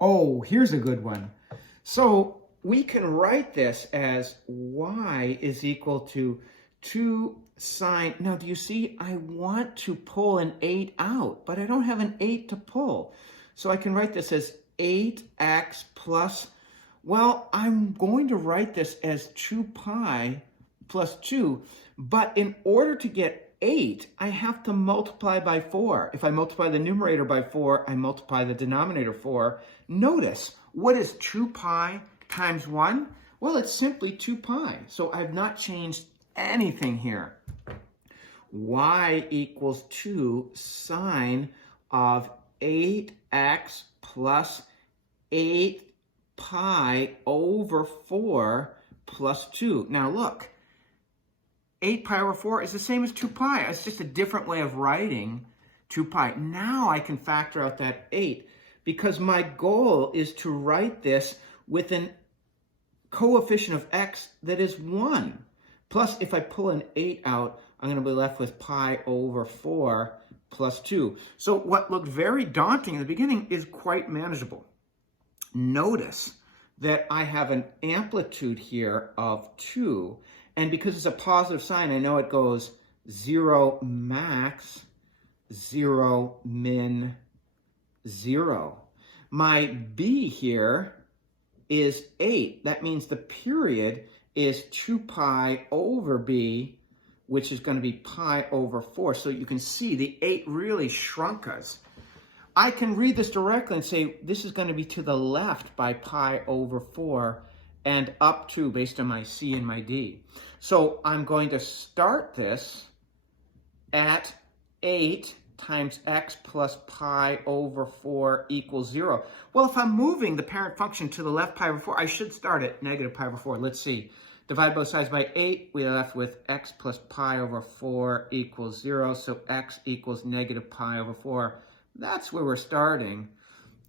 Oh, here's a good one. So we can write this as y is equal to 2 sine. Now, do you see? I want to pull an 8 out, but I don't have an 8 to pull. So I can write this as 8x plus, well, I'm going to write this as 2 pi plus 2. But in order to get 8, I have to multiply by 4. If I multiply the numerator by 4, I multiply the denominator 4. Notice, what is 2 pi times 1? Well, it's simply 2 pi. So I've not changed anything here. Y equals 2 sine of 8x plus 8 pi over 4 plus 2. Now look, 8 pi over 4 is the same as 2 pi. It's just a different way of writing 2 pi. Now I can factor out that 8 because my goal is to write this with a coefficient of x that is 1. Plus, if I pull an 8 out, I'm going to be left with pi over 4 plus 2. So what looked very daunting in the beginning is quite manageable. Notice that I have an amplitude here of 2. And because it's a positive sign, I know it goes 0 max, 0 min, 0. My b here is 8. That means the period is 2 pi over b, which is going to be pi over 4. So you can see the 8 really shrunk us. I can read this directly and say this is going to be to the left by pi over 4 and up to, based on my C and my D. So I'm going to start this at 8 times x plus pi over 4 equals 0. Well, if I'm moving the parent function to the left pi over 4, I should start at negative pi over 4. Let's see. Divide both sides by 8. We're left with x plus pi over 4 equals 0. So x equals negative pi over 4. That's where we're starting.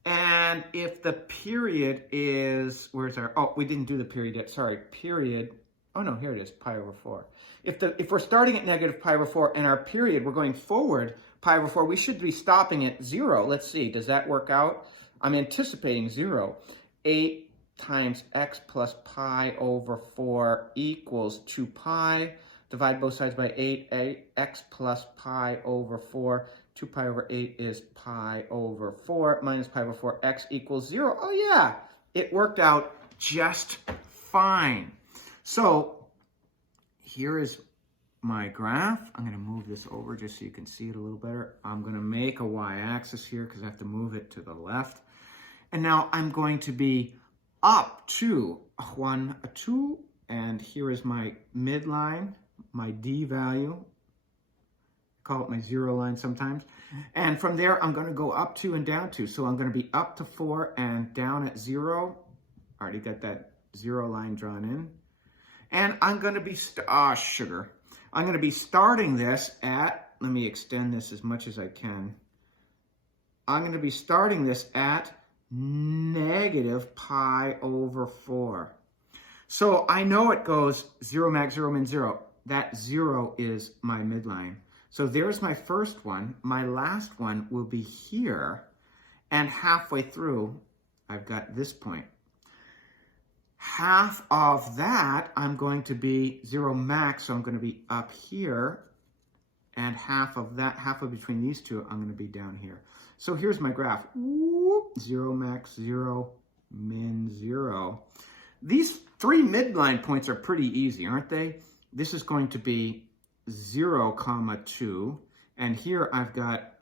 And if the period is, where's our, oh, we didn't do the period yet. Sorry, period. Oh no, here it is, pi over 4. If we're starting at negative pi over 4 and our period, we're going forward pi over 4, we should be stopping at 0. Let's see, does that work out? I'm anticipating 0. 8 times x plus pi over 4 equals 2 pi. Divide both sides by 8, x plus pi over 4. 2 pi over 8 is pi over 4 minus pi over 4, x equals 0. Oh yeah, it worked out just fine. So here is my graph. I'm going to move this over just so you can see it a little better. I'm going to make a y-axis here because I have to move it to the left. And now I'm going to be up to 1, 2, and here is my midline, my D value. Call it my 0 line sometimes. And from there, I'm going to go up 2 and down 2. So I'm going to be up to 4 and down at 0. Already got that 0 line drawn in. And I'm going to be, sugar. I'm going to be starting this at, let me extend this as much as I can. I'm going to be starting this at negative pi over 4. So I know it goes 0 max, 0 min, 0. That 0 is my midline. So there's my first one. My last one will be here. And halfway through, I've got this point. Half of that, I'm going to be 0 max, so I'm going to be up here. And half of that, half of between these two, I'm going to be down here. So here's my graph. 0 max, 0 min, 0. These 3 midline points are pretty easy, aren't they? This is going to be 0, comma 2, and here I've got,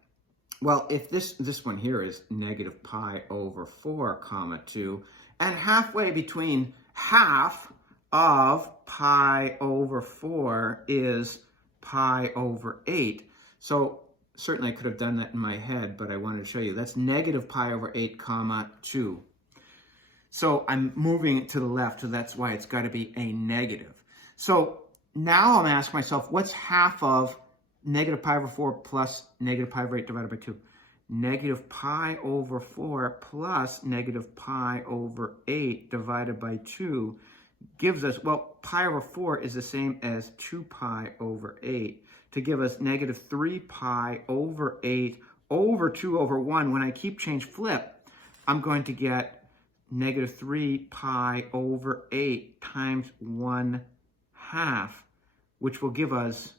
well, if this one here is negative pi over 4, comma 2, and halfway between half of pi over 4 is pi over 8. So certainly I could have done that in my head, but I wanted to show you. That's negative pi over 8, comma 2. So I'm moving it to the left, so that's why it's got to be a negative. So now I'm asking myself, what's half of negative pi over 4 plus negative pi over 8 divided by 2? Negative pi over 4 plus negative pi over 8 divided by 2 gives us, well, pi over 4 is the same as 2 pi over 8 to give us negative 3 pi over 8 over 2 over 1. When I keep change flip, I'm going to get negative 3 pi over 8 times 1/2, which will give us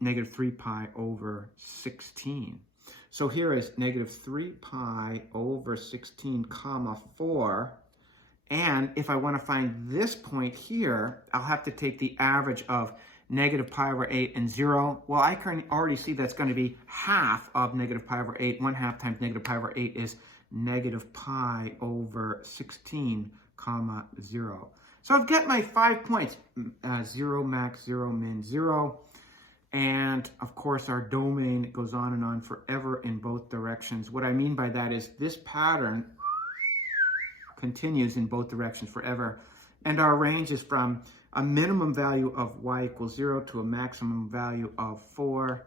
negative 3 pi over 16. So here is negative 3 pi over 16 comma 4. And if I want to find this point here, I'll have to take the average of negative pi over 8 and 0. Well, I can already see that's going to be half of negative pi over 8. 1/2 times negative pi over 8 is negative pi over 16 comma 0. So I've got my 5 points, 0 max, 0 min, 0. And of course, our domain goes on and on forever in both directions. What I mean by that is this pattern continues in both directions forever. And our range is from a minimum value of y equals 0 to a maximum value of 4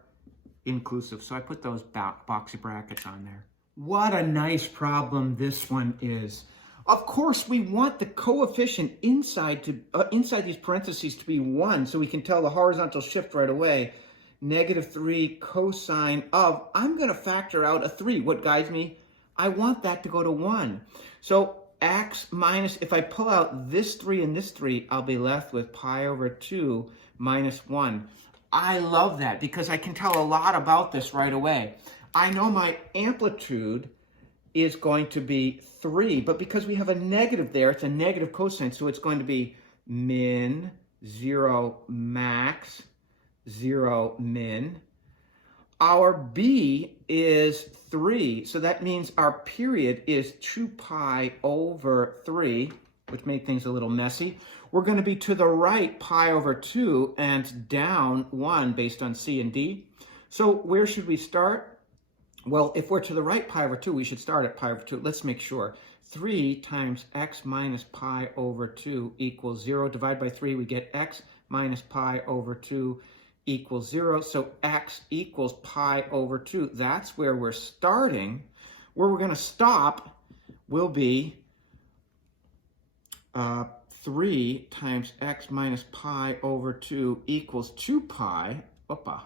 inclusive. So I put those boxy brackets on there. What a nice problem this one is. Of course, we want the coefficient inside these parentheses to be 1, so we can tell the horizontal shift right away. Negative 3 cosine of, I'm going to factor out a 3. What guides me? I want that to go to 1. So x minus, if I pull out this 3 and this 3, I'll be left with pi over 2 minus 1. I love that because I can tell a lot about this right away. I know my amplitude is going to be 3, but because we have a negative there, it's a negative cosine, so it's going to be min 0 max 0 min. Our b is 3, so that means our period is 2 pi over 3, which made things a little messy. We're going to be to the right pi over 2 and down 1 based on c and d. So where should we start? Well, if we're to the right pi over 2, we should start at pi over 2. Let's make sure. 3 times x minus pi over 2 equals 0. Divide by 3, we get x minus pi over 2 equals 0. So x equals pi over 2. That's where we're starting. Where we're going to stop will be 3 times x minus pi over 2 equals 2 pi. Opa.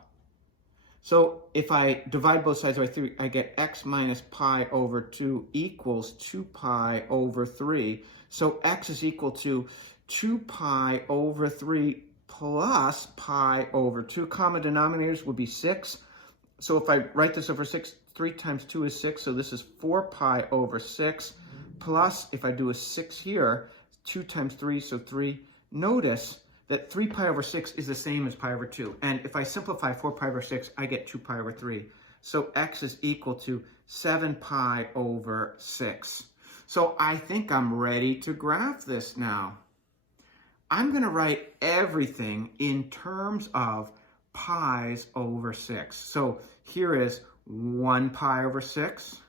So if I divide both sides by 3, I get x minus pi over 2 equals 2 pi over 3. So x is equal to 2 pi over 3 plus pi over 2. Common denominators would be 6. So if I write this over 6, 3 times 2 is 6. So this is 4 pi over 6 plus, if I do a 6 here, 2 times 3, so 3. Notice that 3 pi over 6 is the same as pi over 2. And if I simplify 4 pi over 6, I get 2 pi over 3. So x is equal to 7 pi over 6. So I think I'm ready to graph this now. I'm going to write everything in terms of pi's over 6. So here is 1 pi over 6.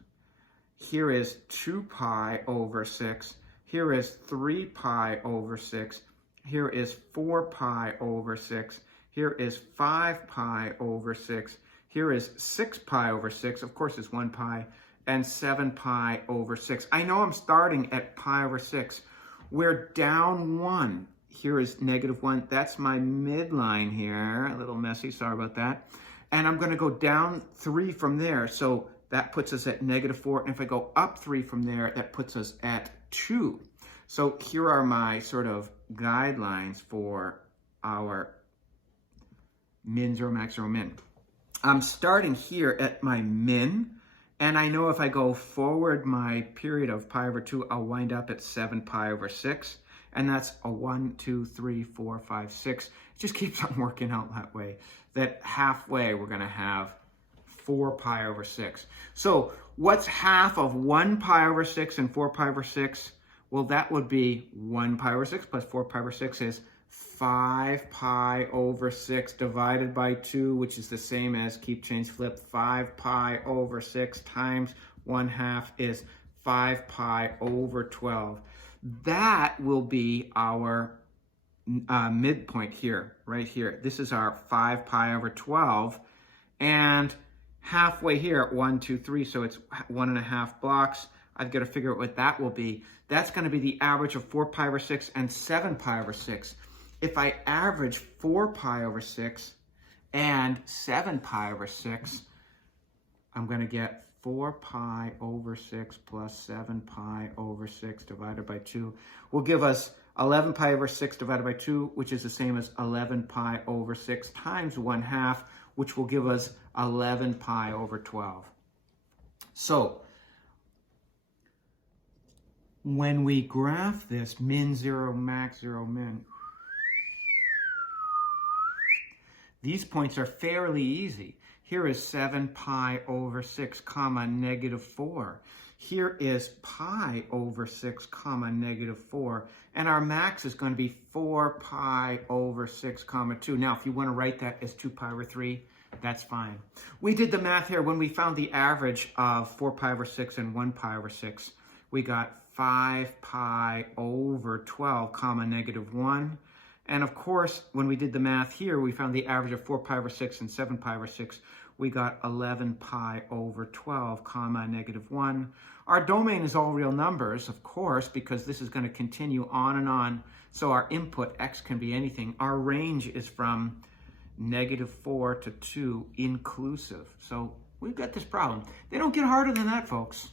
Here is 2 pi over 6. Here is 3 pi over 6. Here is 4 pi over 6. Here is 5 pi over 6. Here is 6 pi over 6. Of course, it's 1 pi. And 7 pi over 6. I know I'm starting at pi over 6. We're down 1. Here is negative 1. That's my midline here. A little messy. Sorry about that. And I'm going to go down 3 from there. So that puts us at negative 4. And if I go up 3 from there, that puts us at 2. So here are my sort of guidelines for our min, 0, max, 0, min. I'm starting here at my min, and I know if I go forward my period of pi over 2, I'll wind up at 7 pi over 6, and that's a 1, 2, 3, 4, 5, 6. It just keeps on working out that way, that halfway we're going to have 4 pi over 6. So what's half of 1 pi over 6 and 4 pi over 6? Well, that would be 1 pi over 6 plus 4 pi over 6 is 5 pi over 6 divided by 2, which is the same as keep, change, flip. 5 pi over 6 times 1/2 is 5 pi over 12. That will be our midpoint here, right here. This is our 5 pi over 12. And halfway here at 1, 2, 3, so it's 1.5 blocks. I've got to figure out what that will be. That's going to be the average of 4 pi over 6 and 7 pi over 6. If I average 4 pi over 6 and 7 pi over 6, I'm going to get 4 pi over 6 plus 7 pi over 6 divided by 2 will give us 11 pi over 6 divided by 2, which is the same as 11 pi over 6 times 1/2, which will give us 11 pi over 12. So when we graph this min 0, max 0, min, these points are fairly easy. Here is 7 pi over 6 comma negative 4. Here is pi over 6 comma negative 4. And our max is going to be 4 pi over 6 comma 2. Now, if you want to write that as 2 pi over 3, that's fine. We did the math here. When we found the average of 4 pi over 6 and 1 pi over 6, we got 5 pi over 12 comma negative 1. And of course, when we did the math here, we found the average of 4 pi over 6 and 7 pi over 6. We got 11 pi over 12 comma negative 1. Our domain is all real numbers, of course, because this is going to continue on and on. So our input, x, can be anything. Our range is from negative 4 to 2 inclusive. So we've got this problem. They don't get harder than that, folks.